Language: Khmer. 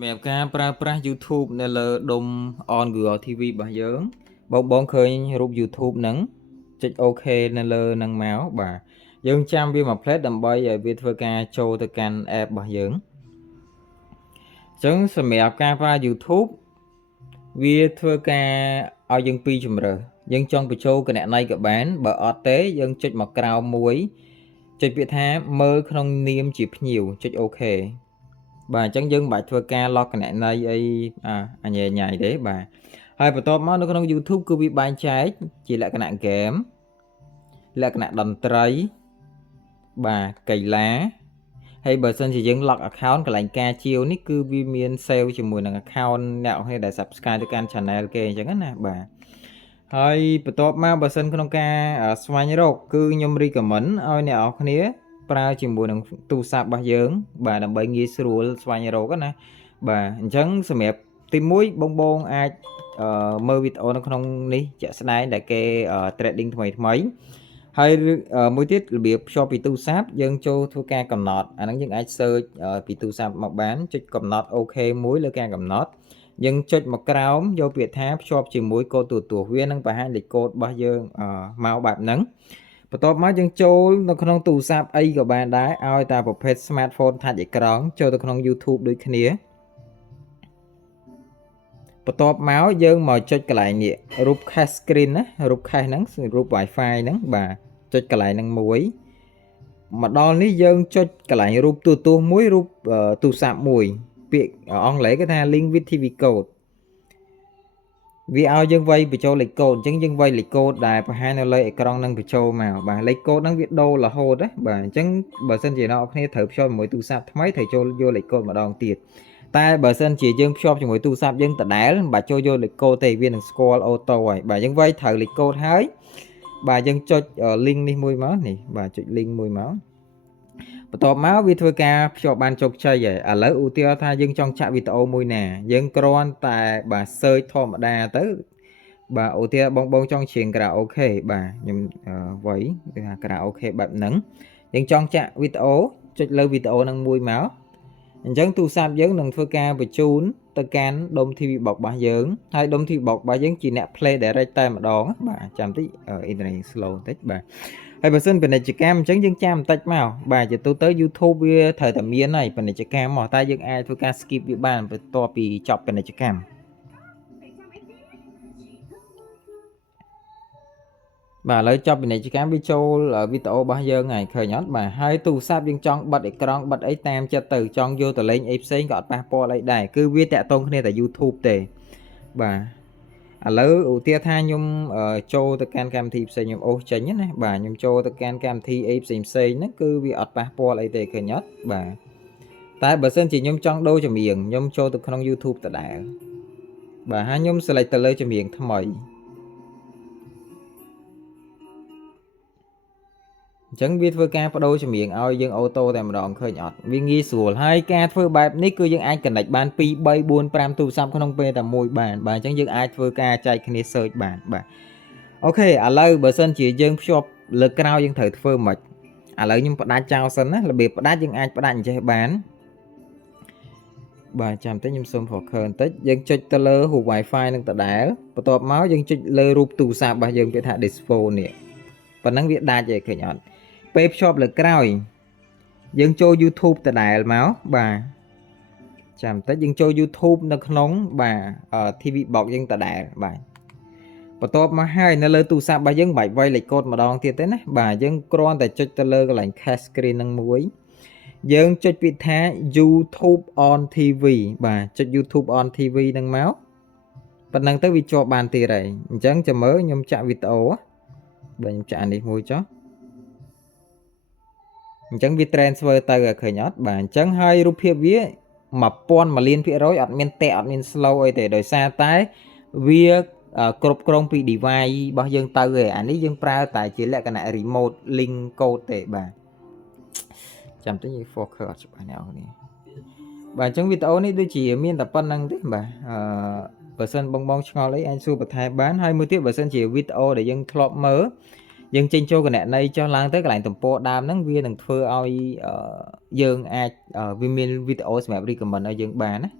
Mẹ ca pra YouTube នៅលើដុំ on Google TV របស់យើងបងឃើញរូប YouTube ហ្នឹងចុច OK នៅលើហ្នឹងមកបាទយើងចាំវាមួយផ្លេតដើម្បីឲ្យវាធ្វើការចូលទៅកាន់ app របស់យើងអញ្ចឹងសម្រាប់ការប្រើ YouTube វាធ្វើការឲ្យយើងពីរជម្រើសយើងចង់បញ្ចូលគណនីក៏បានបើអត់ទេយើងចុចមកក្រោមមួយចុចពាក្យថាមើលក្នុងនាមជាភ្ញៀវចុច OK បាទអញ្ចឹងយើងមិនបាច់ធ្វើការ log គណនីអីអញញ៉ៃទេបាទហើយបន្ទាប់មកនៅក្នុង YouTube គឺវាបែងចែកជាលក្ខណៈ game លក្ខណៈតន្ត្រីបាទកីឡាហើយបើសិនជាយើង log account កន្លែងការជាវនេះគឺវាមាន save ជាមួយនឹង account អ្នកនរដែល subscribe ទៅកាន់ channel គេអញ្ចឹងណាបាទហើយបន្ទាប់មកបើសិនក្នុងការស្វែងរកគឺខ្ញុំ recommend ឲ្យអ្នកនរគ្នាប្រើជាមួយនឹងទូរស័ព្ទរបស់យើងបាទដើម្បីងាយស្រួលស្វែងរកណាបាទអញ្ចឹងសម្រាប់ទី1បងអាចមើលវីដេអូនៅក្នុងនេះជាក់ស្ដែងដែលគេ trading ថ្មីហើយមួយទៀតរបៀបភ្ជាប់ពីទូរស័ព្ទយើងចូលធ្វើការកំណត់អាហ្នឹងយើងអាច search ពីទូរស័ព្ទមកបានចុចកំណត់ OK មួយលើការកំណត់យើងចុចមកក្រោមយកពាក្យថាភ្ជាប់ជាមួយកូដទូរទស្សន៍វានឹងបង្ហាញលេខកូដរបស់យើងមកបែបហ្នឹងបន្ទាប់មកយើងចូលនៅក្នុងទូរស័ព្ទអីក៏បានដែរឲ្យតែប្រភេទ smartphone touch អេក្រង់ចូលទៅក្នុង YouTube ដូចគ្នាបន្ទាប់មកយើងមកចុចកន្លែងនេះរូប cache screen ណារូប cache ហ្នឹងរូប Wi-Fi ហ្នឹងបាទចុចកន្លែងហ្នឹងមួយមកដល់នេះយើងចុចកន្លែងរូបទូរទស្សន៍មួយរូបទូរស័ព្ទមួយពាក្យអង់គ្លេសគេថា link with TV code វាឲ្យយើងវាយបញ្ចូលលេខកូដអញ្ចឹងយើងវាយលេខកូដដែលបង្ហាញនៅលើអេក្រង់នឹងបញ្ចូលមកបាទលេខកូដហ្នឹងវាដូររហូតណាបាទអញ្ចឹងបើសិនជាអ្នកនរគ្នាត្រូវភ្ជាប់ជាមួយទូរស័ព្ទថ្មីត្រូវចូលយកលេខកូដម្ដងទៀតតែបើសិនជាយើងភ្ជាប់ជាមួយទូរស័ព្ទយើងដដែលមិនបាច់ចូលយកលេខកូដទេវានឹងស្គាល់អូតូហើយបាទយើងវាយត្រូវលេខកូដហើយបាទយើងចុច link នេះមួយមកនេះបាទចុច link មួយមកបន្ទាប់មកវាធ្វើការភ្ជាប់បានជោគជ័យហើយឥឡូវឧទាហរណ៍ថាយើងចង់ចាក់វីដេអូមួយណាយើងគ្រាន់តែបាទ search ធម្មតាទៅបាទឧទាហរណ៍បងចង់ច្រៀង karaoke បាទខ្ញុំវាយគេថា karaoke បែបហ្នឹងយើងចង់ចាក់វីដេអូចុចលើវីដេអូហ្នឹងមួយមកអញ្ចឹងទូរស័ព្ទយើងនឹងធ្វើការបញ្ជូនទៅកាន់ដុំ TV box របស់យើងហើយដុំ TV box របស់យើងជាអ្នក play direct តែម្ដងបាទចាំតិចអ៊ីនធឺណិត slow បន្តិចបាទហើយបើសិនពាណិជ្ជកម្មអញ្ចឹងយើងចាំបន្តិចមកបាទជាទូទៅ YouTube វាត្រូវតែមានហើយពាណិជ្ជកម្មមកតែយើងអាចធ្វើការ skip វាបានបន្ទាប់ពីចប់ពាណិជ្ជកម្មបាទឥឡូវចប់ពាណិជ្ជកម្មវាចូលវីដេអូរបស់យើងហើយឃើញអត់បាទហើយទូរស័ព្ទយើងចង់បិទអេក្រង់បិទអីតាមចិត្តទៅចង់យកទៅលេងអីផ្សេងក៏អត់ប៉ះពាល់អីដែរគឺវាតាក់ទងគ្នាតែ YouTube ទេបាទឥឡូវឧទាហរណ៍ថាខ្ញុំចូលទៅកាន់កម្មវិធីផ្សេងខ្ញុំអូសចេញណាបាទខ្ញុំចូលទៅកាន់កម្មវិធីអីផ្សេងហ្នឹងគឺវាអត់ប៉ះពាល់អីទេឃើញអត់បាទតែបើសិនជាខ្ញុំចង់ដូរចម្រៀងខ្ញុំចូលទៅក្នុង YouTube ដដែលបាទហើយខ្ញុំ select ទៅលើចម្រៀងថ្មីអញ្ចឹងវាធ្វើការបដូរចម្រៀងឲ្យយើងអូតូតែម្ដងឃើញអត់វាងាយស្រួលហើយការធ្វើបែបនេះគឺយើងអាច connect បាន2 3 4 5ទូរស័ព្ទក្នុងពេលតែមួយបានបាទអញ្ចឹងយើងអាចធ្វើការចែកគ្នា search បានបាទអូខេឥឡូវបើសិនជាយើងភ្ជាប់លើក្រោយយើងត្រូវធ្វើម៉េចឥឡូវខ្ញុំផ្ដាច់ចោលសិនណារបៀបផ្ដាច់យើងអាចផ្ដាច់អញ្ចេះបានបាទចាំតិចខ្ញុំសុំ focus បន្តិចយើងចុចទៅលើរូប Wi-Fi នឹងដដែលបន្ទាប់មកយើងចុចលើរូបទូរស័ព្ទរបស់យើងគេថា display នេះប៉ុណ្ណឹងវាដាច់ឯងឃើញអត់ពេលភ្ជាប់លើក្រោយយើងចូល YouTube ដដែលមកបាទចាំបន្តិចយើងចូល YouTube នៅក្នុងបាទ TV box យើងដដែលបាទបន្ទាប់មកហើយនៅលើទូរស័ព្ទរបស់យើងមិនបាច់វាយលេខកូដម្ដងទៀតទេណាបាទយើងគ្រាន់តែចុចទៅលើកន្លែង cache screen នឹងមួយយើងចុចពាក្យថា YouTube on TV បាទចុច YouTube on TV នឹងមកប៉ុណ្ណឹងទៅវាជាប់បានទៀតហើយអញ្ចឹងចាំមើលខ្ញុំចាក់វីដេអូបាទខ្ញុំចាក់នេះមួយចុះអញ្ចឹងវា transfer ទៅឃើញអត់បាទអញ្ចឹងហើយរូបភាពវា1000 1,000,000% អត់មានតែអត់មាន slow អីទេដោយសារតែវាគ្រប់គ្រងពី device របស់យើងទៅឯអានេះយើងប្រើតែជាលក្ខណៈ remote link code ទេបាទចាំតិច focus អត់ច្បាស់អ្នកនរនេះបាទអញ្ចឹងវីដេអូនេះដូចជាមានតែប៉ុណ្្នឹងទេបាទបើសិនបងឆ្ងល់អីអាចសួរបន្ថែមបានហើយមួយទៀតបើសិនជាវីដេអូដែលយើងធ្លាប់មើលយើងចេញចូលគណនីចុះឡើងទៅកន្លែងទំព័រដើមហ្នឹងវានឹងធ្វើឲ្យយើងអាចវាមានវីដេអូសម្រាប់ recommend ឲ្យយើងបានណា